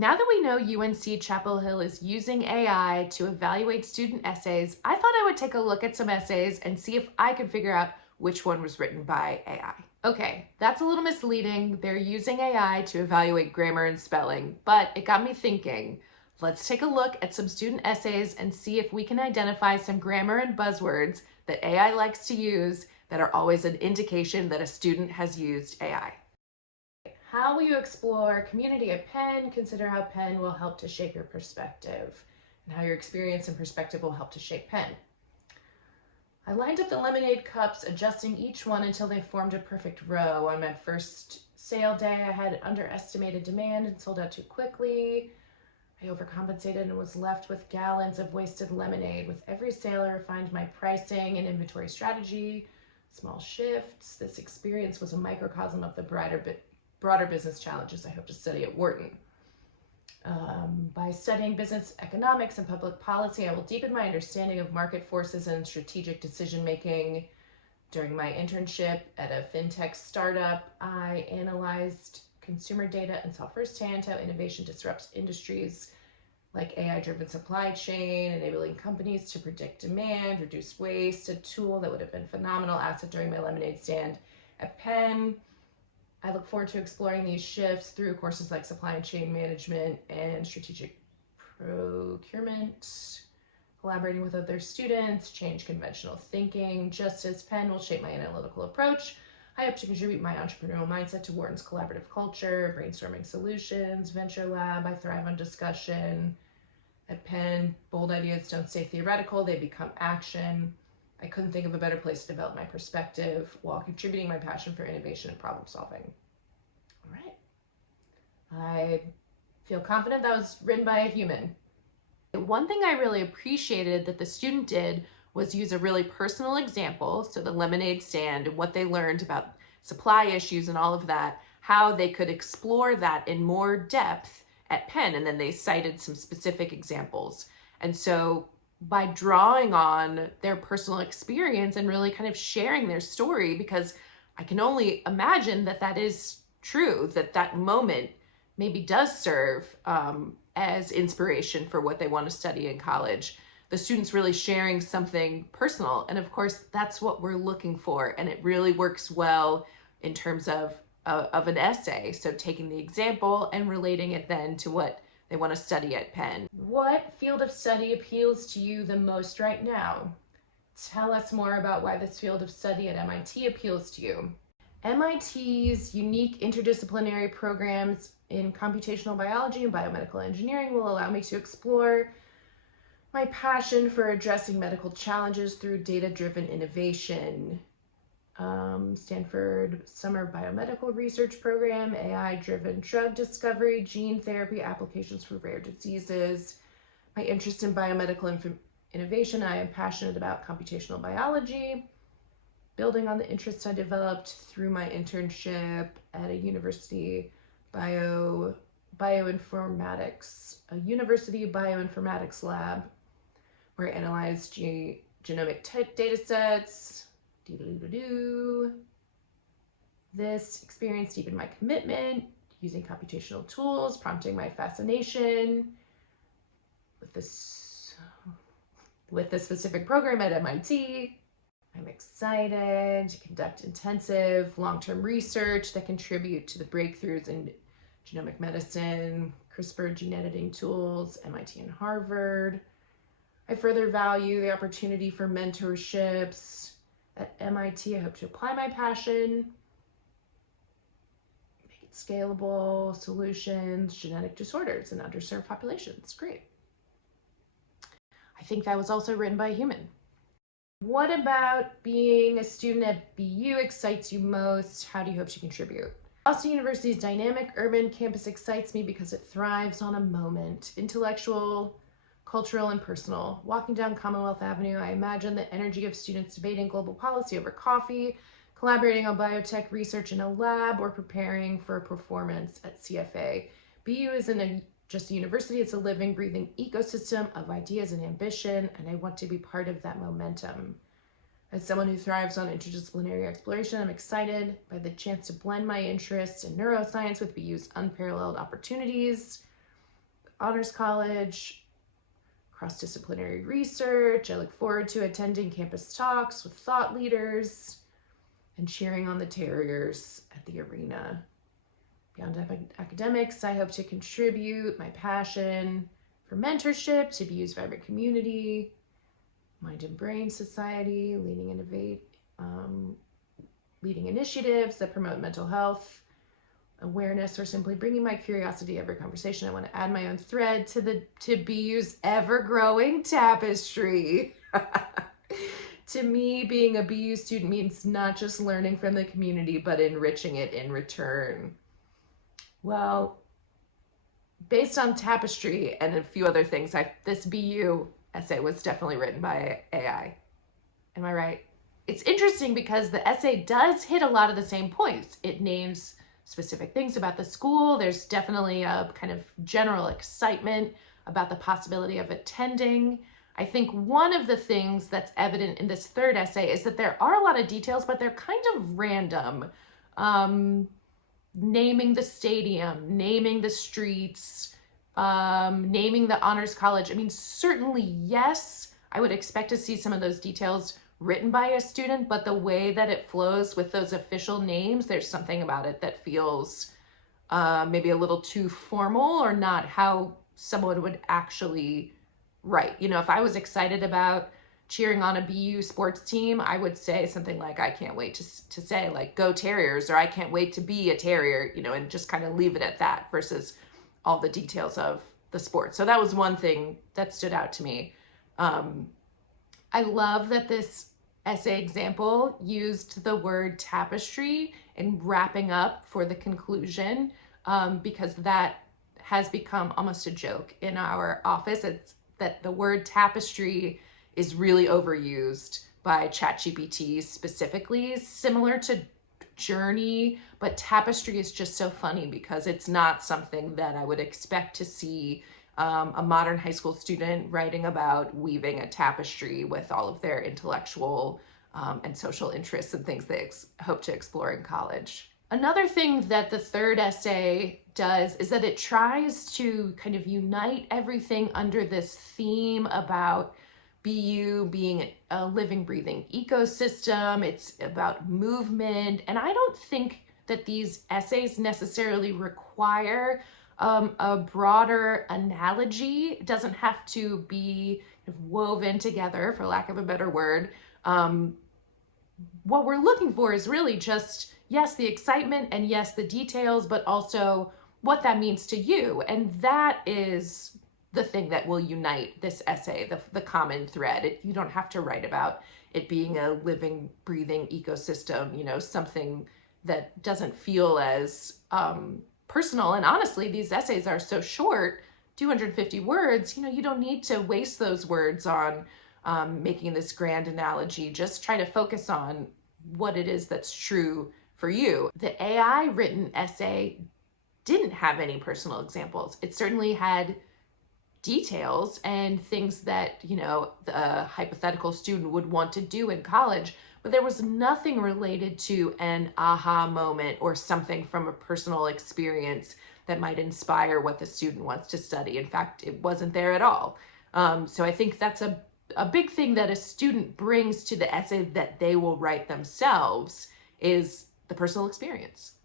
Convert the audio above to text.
Now that we know UNC Chapel Hill is using AI to evaluate student essays, I thought I would take a look at some essays and see if I could figure out which one was written by AI. Okay, that's a little misleading. They're using AI to evaluate grammar and spelling, but it got me thinking. Let's take a look at some student essays and see if we can identify some grammar and buzzwords that AI likes to use that are always an indication that a student has used AI. How will you explore community at Penn? Consider how Penn will help to shape your perspective and how your experience and perspective will help to shape Penn. I lined up the lemonade cups, adjusting each one until they formed a perfect row. On my first sale day, I had underestimated demand and sold out too quickly. I overcompensated and was left with gallons of wasted lemonade. With every sale, I refined my pricing and inventory strategy. Small shifts. This experience was a microcosm of the broader business challenges I hope to study at Wharton. By studying business economics and public policy, I will deepen my understanding of market forces and strategic decision-making. During my internship at a fintech startup, I analyzed consumer data and saw firsthand how innovation disrupts industries like AI-driven supply chain, enabling companies to predict demand, reduce waste, a tool that would have been a phenomenal asset during my lemonade stand at Penn. I look forward to exploring these shifts through courses like supply chain management and strategic procurement, collaborating with other students, change conventional thinking. Just as Penn will shape my analytical approach, I hope to contribute my entrepreneurial mindset to Wharton's collaborative culture, brainstorming solutions, venture lab. I thrive on discussion. At Penn, bold ideas don't stay theoretical, they become action. I couldn't think of a better place to develop my perspective while contributing my passion for innovation and problem solving. All right. I feel confident that was written by a human. One thing I really appreciated that the student did was use a really personal example, so the lemonade stand and what they learned about supply issues and all of that, how they could explore that in more depth at Penn, and then they cited some specific examples. And so by drawing on their personal experience and really kind of sharing their story, because I can only imagine that that is true, that that moment maybe does serve as inspiration for what they want to study in college. The students really sharing something personal. And of course, that's what we're looking for. And it really works well in terms of an essay. So taking the example and relating it then to what they want to study at Penn. What field of study appeals to you the most right now? Tell us more about why this field of study at MIT appeals to you. MIT's unique interdisciplinary programs in computational biology and biomedical engineering will allow me to explore my passion for addressing medical challenges through data-driven innovation. Stanford Summer Biomedical Research Program, AI-driven drug discovery, gene therapy applications for rare diseases. My interest in biomedical innovation, I am passionate about computational biology, building on the interests I developed through my internship at a university bioinformatics lab, where I analyzed genomic data sets. This experience deepened my commitment using computational tools, prompting my fascination with the specific program at MIT. I'm excited to conduct intensive long-term research that contribute to the breakthroughs in genomic medicine, CRISPR gene editing tools, MIT and Harvard. I further value the opportunity for mentorships. At MIT, I hope to apply my passion, make it scalable, solutions, genetic disorders, and underserved populations. Great. I think that was also written by a human. What about being a student at BU excites you most? How do you hope to contribute? Boston University's dynamic urban campus excites me because it thrives on a moment, intellectual, cultural, and personal. Walking down Commonwealth Avenue, I imagine the energy of students debating global policy over coffee, collaborating on biotech research in a lab, or preparing for a performance at CFA. BU isn't just a university, it's a living, breathing ecosystem of ideas and ambition, and I want to be part of that momentum. As someone who thrives on interdisciplinary exploration, I'm excited by the chance to blend my interests in neuroscience with BU's unparalleled opportunities. Honors College, cross-disciplinary research. I look forward to attending campus talks with thought leaders and cheering on the Terriers at the arena. Beyond academics, I hope to contribute my passion for mentorship to BU's vibrant community, Mind and Brain Society, leading initiatives that promote mental health awareness, or simply bringing my curiosity to every conversation. I want to add my own thread to BU's ever-growing tapestry. To me, being a BU student means not just learning from the community, but enriching it in return. Well, based on tapestry and a few other things, this BU essay was definitely written by AI. Am I right? It's interesting because the essay does hit a lot of the same points. It names specific things about the school. There's definitely a kind of general excitement about the possibility of attending. I think one of the things that's evident in this third essay is that there are a lot of details, but they're kind of random. Naming the stadium, naming the streets, naming the Honors College. I mean, certainly, yes, I would expect to see some of those details written by a student, but the way that it flows with those official names, there's something about it that feels maybe a little too formal, or not how someone would actually write. You know, if I was excited about cheering on a BU sports team, I would say something like, I can't wait to say like, go Terriers, or I can't wait to be a Terrier, you know, and just kind of leave it at that versus all the details of the sport. So that was one thing that stood out to me. I love that this essay example used the word tapestry in wrapping up for the conclusion, because that has become almost a joke in our office. It's that the word tapestry is really overused by ChatGPT specifically, similar to journey, but tapestry is just so funny because it's not something that I would expect to see a modern high school student writing about weaving a tapestry with all of their intellectual and social interests and things they hope to explore in college. Another thing that the third essay does is that it tries to kind of unite everything under this theme about BU being a living, breathing ecosystem. It's about movement. And I don't think that these essays necessarily require a broader analogy. It doesn't have to be woven together, for lack of a better word. What we're looking for is really just, yes, the excitement, and yes, the details, but also what that means to you. And that is the thing that will unite this essay, the common thread. You don't have to write about it being a living, breathing ecosystem, you know, something that doesn't feel as personal. And honestly, these essays are so short, 250 words, you know, you don't need to waste those words on making this grand analogy. Just try to focus on what it is that's true for you. The AI written essay didn't have any personal examples. It certainly had details and things that, you know, the hypothetical student would want to do in college, but there was nothing related to an aha moment or something from a personal experience that might inspire what the student wants to study. In fact, it wasn't there at all. So I think that's a big thing that a student brings to the essay that they will write themselves, is the personal experience.